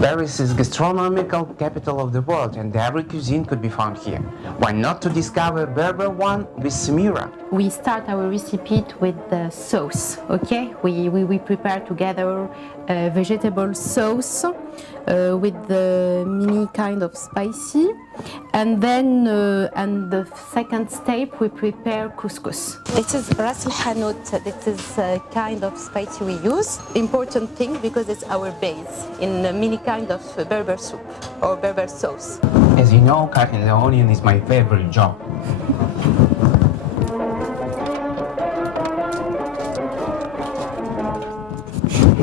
Paris is gastronomical capital of the world, and every cuisine could be found here. Why not to discover Berber one with Samira? We start our recipe with the sauce, okay? We prepare together a vegetable sauce with the mini kind of spicy. And then and the second step, we prepare couscous. This is ras el hanout. This is a kind of spicy we use. Important thing because it's our base in a mini kind of Berber soup or Berber sauce. As you know, cutting the onion is my favorite job.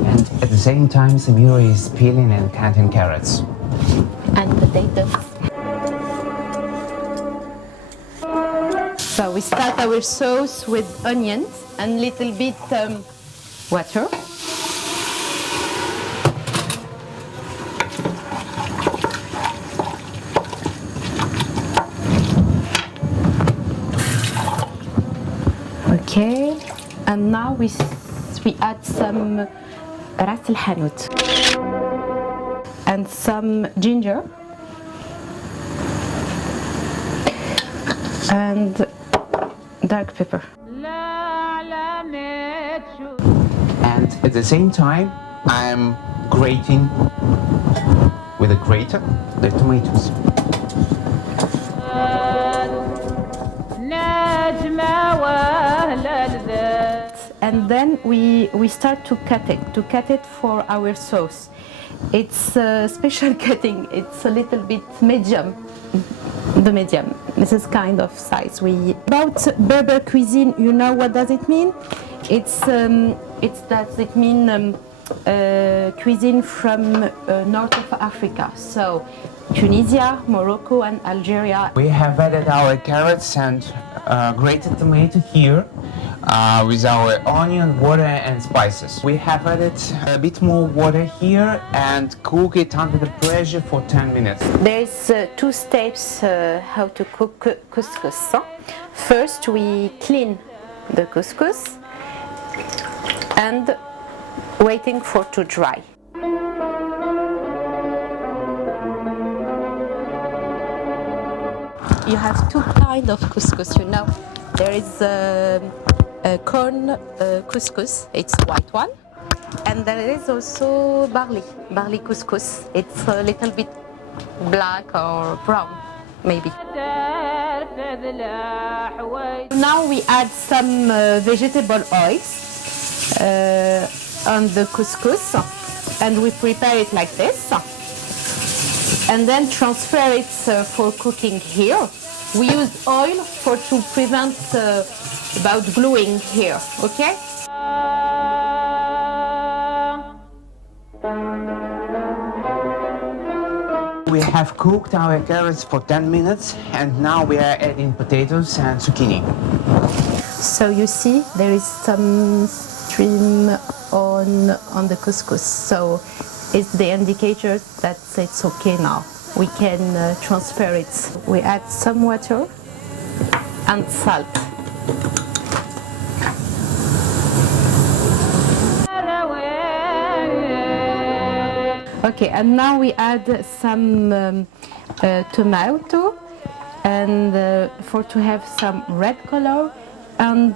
And at the same time, Samira is peeling and cutting carrots. And potatoes. So we start our sauce with onions and little bit water. Okay, and now we add some ras el hanout and some ginger and dark pepper. And at the same time, I'm grating with a grater the tomatoes. And then we start to cut it for our sauce. It's a special cutting. It's a little bit medium. The medium. This is kind of size. About Berber cuisine, you know what does it mean? It mean cuisine from north of Africa. So Tunisia, Morocco, and Algeria. We have added our carrots and grated tomato here with our onion, water, and spices. We have added a bit more water here and cook it under the pressure for 10 minutes. There's two steps how to cook couscous. First, we clean the couscous and waiting for to dry. You have two kinds of couscous, you know. There is a corn couscous, it's white one, and there is also barley couscous. It's a little bit black or brown, maybe. Now we add some vegetable oils on the couscous, and we prepare it like this. And then transfer it for cooking here. We use oil to prevent about gluing here, okay? We have cooked our carrots for 10 minutes and now we are adding potatoes and zucchini. So you see there is some stream on the couscous. So it's the indicator that it's okay now. We can transfer it. We add some water and salt. Okay, and now we add some tomato and for to have some red color and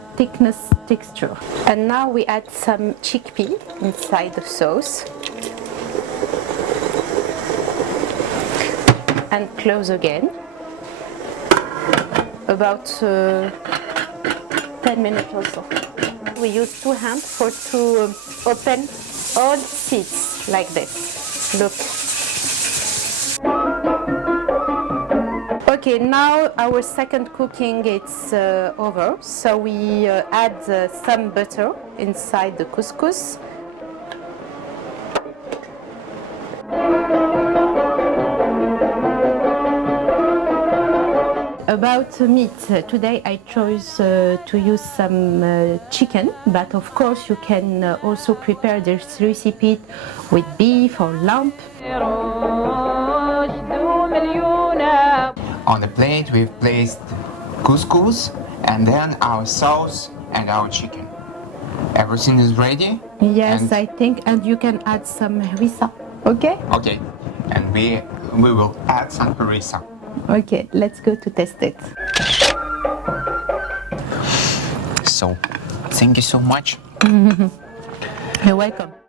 texture. And now we add some chickpea inside the sauce. And close again. About 10 minutes or so. We use two hands to open all seeds like this. Look. Okay, now our second cooking is over. So we add some butter inside the couscous. About meat, today I chose to use some chicken, but of course you can also prepare this recipe with beef or lamb. On the plate we've placed couscous and then our sauce and our chicken. Everything is ready? Yes, I think, and you can add some harissa. Okay? Okay, and we will add some harissa. Okay, let's go to test it. So, thank you so much. You're welcome.